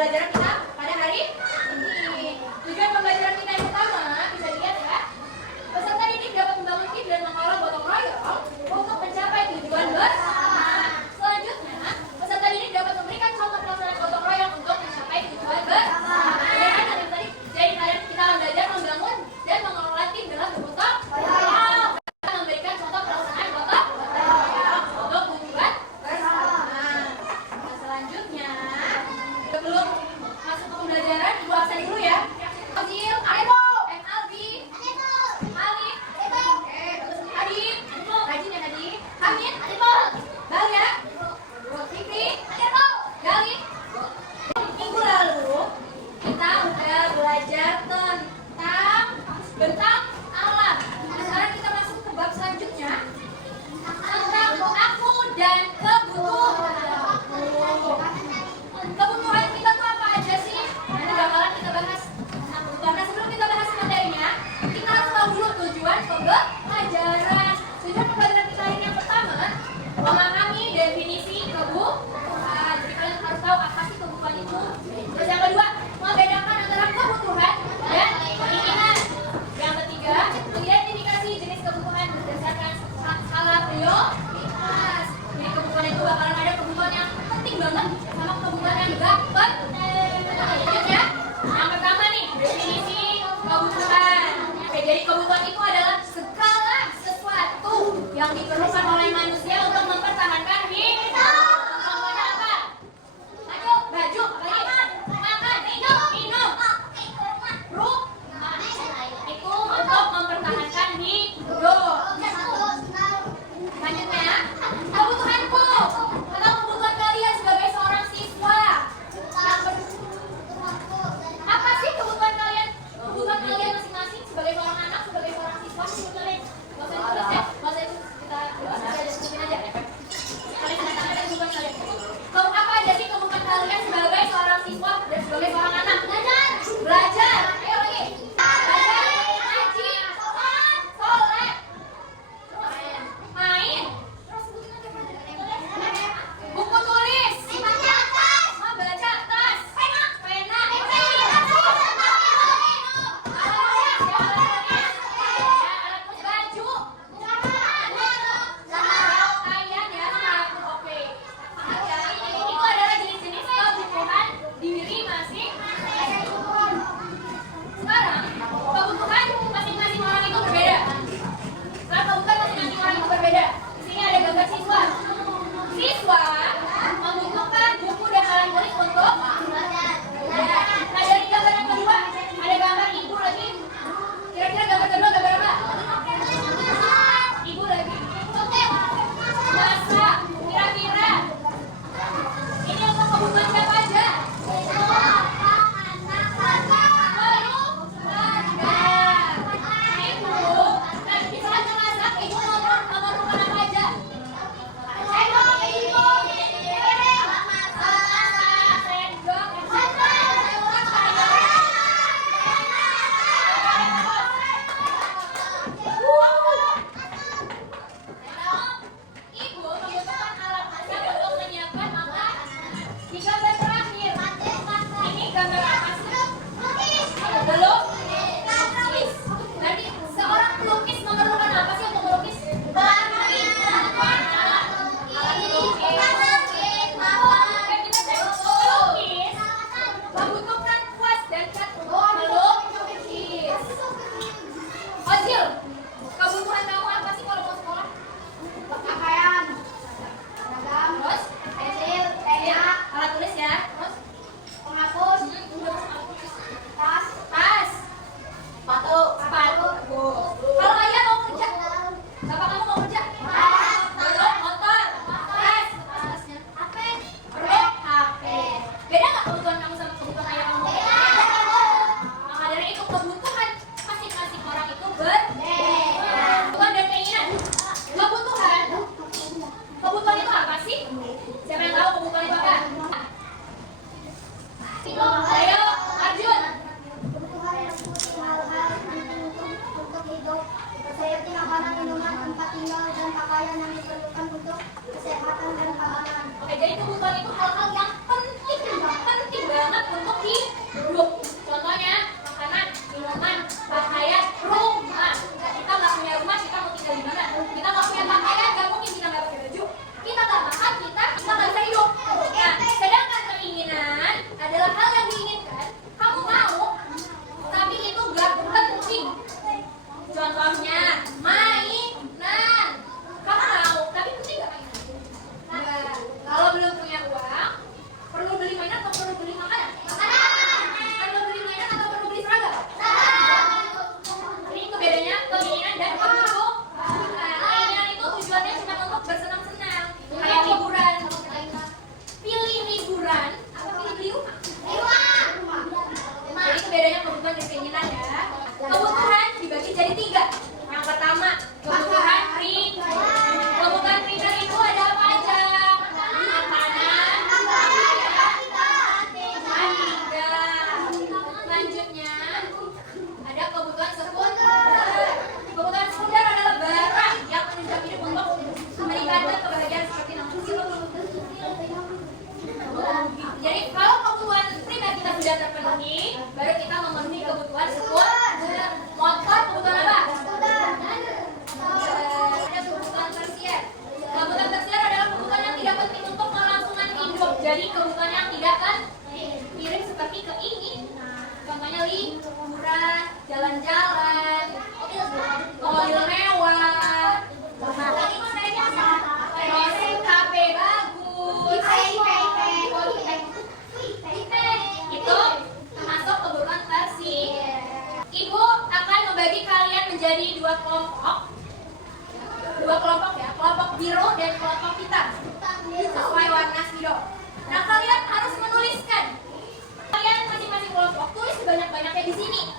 pembelajaran kita pada hari ini. Tujuan pembelajaran kita yang pertama bisa dilihat ya. Peserta didik dapat membangun tim dan mengolah gotong royong untuk mencapai tujuan bersama. Selanjutnya, peserta didik dapat memberikan contoh pelaksanaan gotong royong untuk mencapai tujuan bersama. Jadi kalian kita belajar membangun dan mengelola tim dalam gotong royong. Kita memberikan contoh pelaksanaan gotong royong untuk tujuan bersama. Nah, selanjutnya, sebelum masuk ke pembelajaran, ibu absen dulu ya. Azil, Ayo, Albi, Alif, Adi, Rajin ya tadi, Amin, Balia, Fikri, Gali. Minggu lalu kita udah belajar tentang bentang alam. Sekarang kita masuk ke bab selanjutnya tentang aku dan kebutuhan. Kebutuhan kita tuh apa aja sih? Nanti bakalan kita bahas. Nah, sebelum kita bahas materinya, kita harus tahu dulu tujuan pembelajaran. Tujuan pembelajaran kita ini yang pertama, memahami definisi kebutuhan. Jadi kalian harus tahu apa sih kebutuhan itu. Terus yang kedua, membedakan antara kebutuhan dan keinginan. Yang ketiga, mengidentifikasi jenis kebutuhan berdasarkan skala prioritas. Jadi kebutuhan itu bakalan ada kebutuhan yang penting banget sama kebutuhan yang enggak penting. Lanjut ya. Yang pertama nih, definisi kebutuhan. Oke, jadi kebutuhan itu adalah segala sesuatu yang diperlukan oleh manusia untuk mempertahankan hidup. Contohnya apa? Baju, makan, minum, rumah. Itu untuk mempertahankan hidup. Selanjutnya, kebutuhanku atau kebutuhan kalian sebagai seorang siswa. Apa sih kebutuhan kalian? Kebutuhan kalian masing-masing sebagai seorang anak, sebagai seorang siswa. Kalian nggak usah ditulis ya, nggak usah kita sebutin aja. Kalian katakan ada kebutuhan kalian. Apa aja sih kebutuhan kalian sebagai seorang siswa dan sebagai seorang anak? Belajar. Ayo lagi. Belajar, ngaji, sholat, main, buku tulis, membaca tas, pena, baju, pakaian ya, sepatu, oke. Itu adalah jenis-jenis kebutuhan diri masing-masing. Sekarang kebutuhan masing-masing orang itu berbeda. Di sini ada gambar siswa. Siswa membutuhkan buku dan alat tulis untuk belajar. Nah, dari gambar yang kedua ada gambar ibu lagi. Kira-kira gambar kedua gambar apa? Ibu lagi. Masa kira-kira ini untuk kebutuhan siapa aja? Oke, jadi kebutuhan itu hal-hal yang penting banget dibagi ke ini. Contohnya liburan, jalan-jalan, mobil mewah, terus HP bagus. Itu termasuk kebutuhan versi. Ibu akan membagi kalian menjadi dua kelompok ya, kelompok biru dan kelompok hitam sesuai warna spidol. Nah, kalian harus menuliskan. Kalian masing-masing kelompok tulis sebanyak-banyaknya di sini.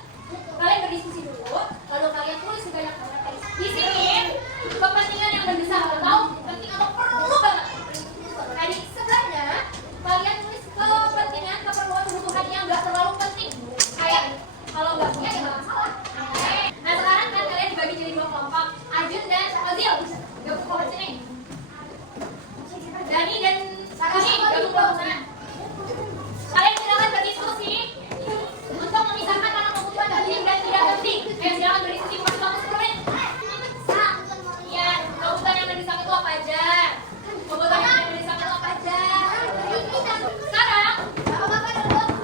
Kalian berdiskusi dulu, lalu kalian tulis sebanyak-banyaknya di sini. Kepentingan yang mendesak atau penting atau perlu banget. Nah, di sebelahnya kalian tulis kepentingan, keperluan, kebutuhan yang nggak terlalu penting. Kayak kalau nggak punya ya nggak masalah. Nah, sekarang kan kalian dibagi jadi dua kelompok, Ajun dan Fazil. Gabung kelompok sini. Dani dan Sarani gabung kelompok sana. Kalian silakan berdiskusi untuk memisahkan mana kebutuhan penting dan tidak penting. Ayo silakan berdiskusi masih waktu 10 menit. Iya, kebutuhan yang mendesak itu apa aja? Kebutuhan yang mendesak itu apa aja? Sekarang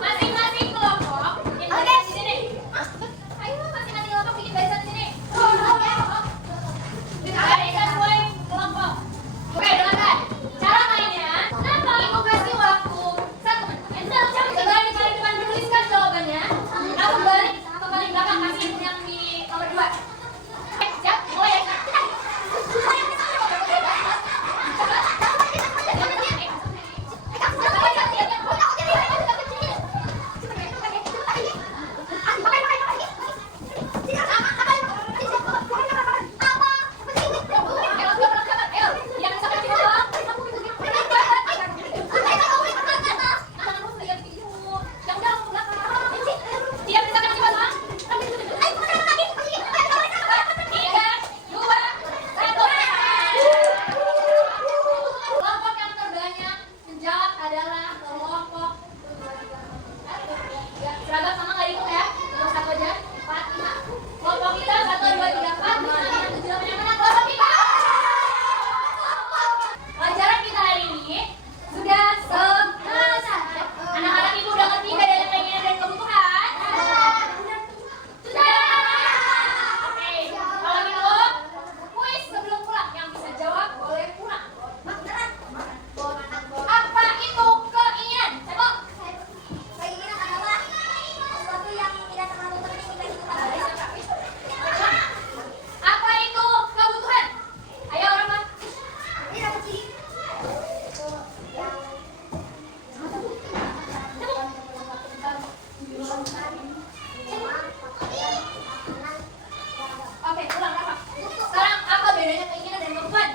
masing-masing kelompok yang berada di sini. Ayo masing-masing kelompok bikin barisan di sini. Barisan sesuai kelompok. Oke, dengarkan. Cara mainnya, ibu kasih waktu 1 menit. Setelah kalian depan menuliskan jawabannya, lalu balik ke paling belakang kasih yang di nomor 2. Siap? Mulai. Kelompok yang terbanyak menjawab adalah kelompok seragam sama nggak dihitung ya? Untuk 1 aja 4, 5. Kelompok kita 1, 2, 3, 4, 5, 6, 7, 8 yang menang kelompok kita. Pelajaran kita hari ini sudah selesai. Anak-anak ibu udah ngerti bedanya keinginan dan kebutuhan? Sudah. Oke, kalau gitu kuis sebelum pulang yang bisa jawab boleh pulang. Apa itu keinginan? Cebok. Keinginan adalah sesuatu yang tidak terlalu penting kita hidup. Apa itu kebutuhan? Ayo Rama. Ini dapat sih. Oke, pulang Rama. Sekarang apa bedanya keinginan dan kebutuhan?